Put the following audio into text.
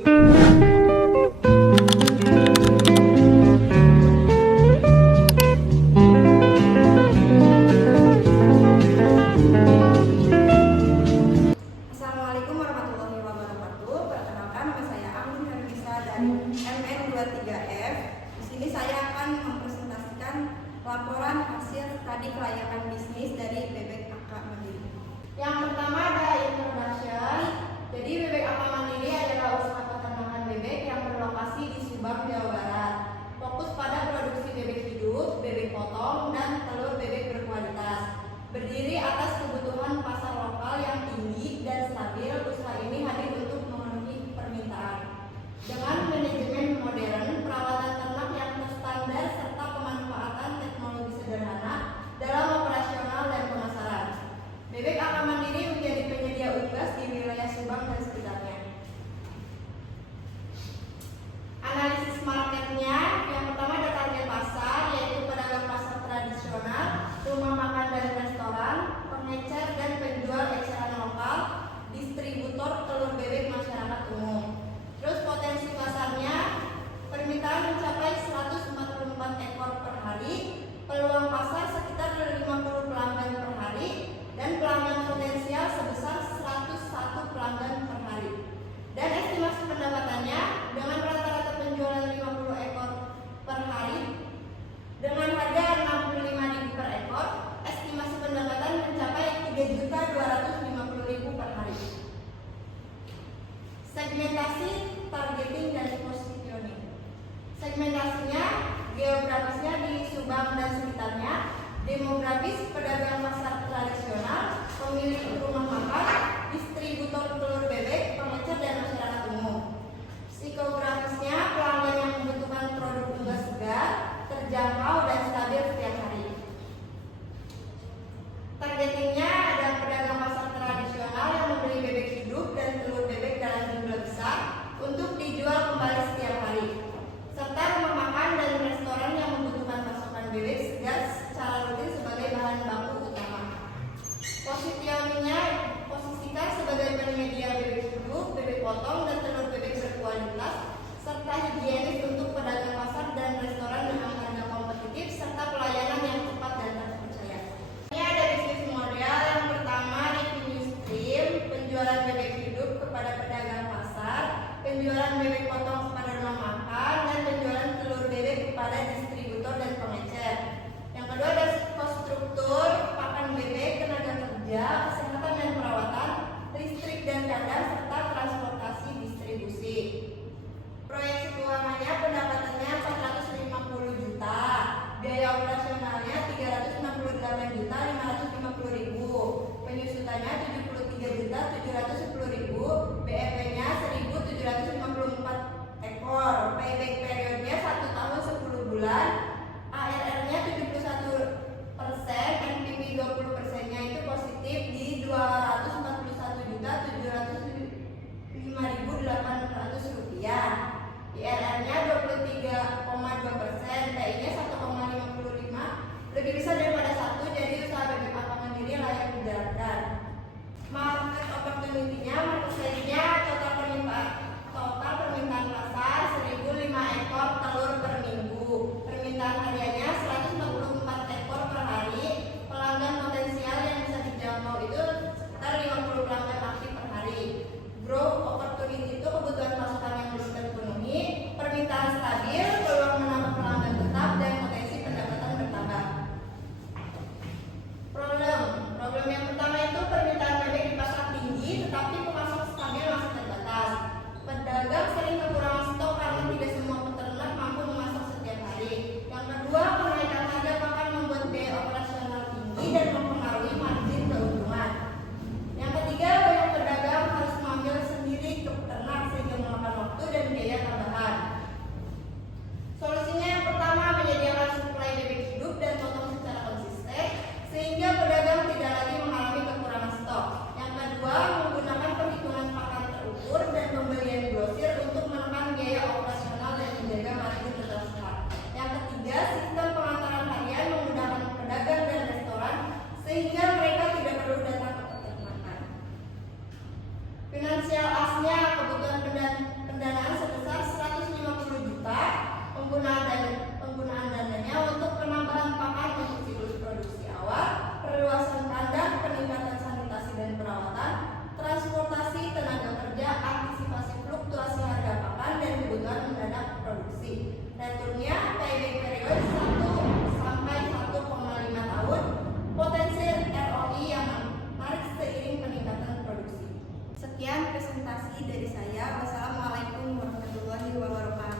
Assalamualaikum warahmatullahi wabarakatuh. Perkenalkan, nama saya Anggun Hermisa dari MN23F. Di sini saya akan mempresentasikan laporan hasil studi kelayakan bisnis dari Bebek AK Mandiri. Yang pertama ada introduction. Jadi Bebek AK Mandiri adalah usaha peternakan bebek yang berlokasi di Subang, Jawa Barat. Fokus pada produksi bebek hidup, bebek potong, dan telur bebek berkualitas. Berdiri atas kebutuhan pasar lokal yang tinggi dan stabil, usaha ini hadir untuk memenuhi permintaan. Dengan manajemen modern, perawatan ternak yang terstandar, serta pemanfaatan teknologi sederhana dalam operasional dan pemasaran, Bebek AK Mandiri menjadi penyedia unggas di wilayah Subang dan sekitarnya. Analisis marketnya, yang pertama ada target pasar, yaitu pedagang pasar tradisional, rumah makan dan restoran, pengecer dan penjual eceran lokal, distributor telur bebek masyarakat umum. Terus potensi pasarnya, permintaan mencapai 144 ekor per hari, peluang pasar sekitar 50 pelanggan per hari, dan pelanggan potensial sebesar 101 pelanggan per hari. Dan estimasi pendapatannya, dengan rata-rata penjualan 50 ekor per hari, dengan harga 65.000 per ekor, estimasi pendapatan mencapai 3.250.000 per hari. Segmentasi, targeting, dan positioning. Segmentasinya, geografisnya di Subang dan sekitarnya, demografis pedagang pasar tradisional, pemilik rumah makan, distributor telur bebek, pengecer, dan masyarakat umum. Psikografisnya, pelanggan yang membutuhkan produk unggas segar, terjangkau, dan stabil setiap hari. Targetingnya ada pedagang pasar tradisional yang membeli bebek hidup dan telur bebek dalam jumlah besar untuk dijual kembali setiap hari, serta rumah makan dan restoran yang membutuhkan pasokan bebek segar secara rutin sebagai bahan baku utama. Positioningnya, posisikan sebagai penyedia bebek hidup, bebek potong, dan telur bebek berkualitas serta higienis untuk pedagang pasar dan restoran dengan harga kompetitif serta pelayanan yang cepat dan terpercaya. Ini ada bisnis model. Yang pertama, revenue stream, penjualan bebek hidup kepada pedagang pasar, penjualan bebek potong kepada rumah makan, dan penjualan telur bebek kepada distributor dan pengecer. Yang kedua ada cost struktur, pakan bebek, tenaga kerja, kesehatan dan perawatan, listrik dan kandang, serta transportasi distribusi. Proyeksi keuangannya, pendapatannya 450 juta, biaya operasionalnya 368.550.000, penyusutannya 73.710.000, BEP-nya 1.754 Sekian presentasi dari saya. Wassalamualaikum warahmatullahi wabarakatuh.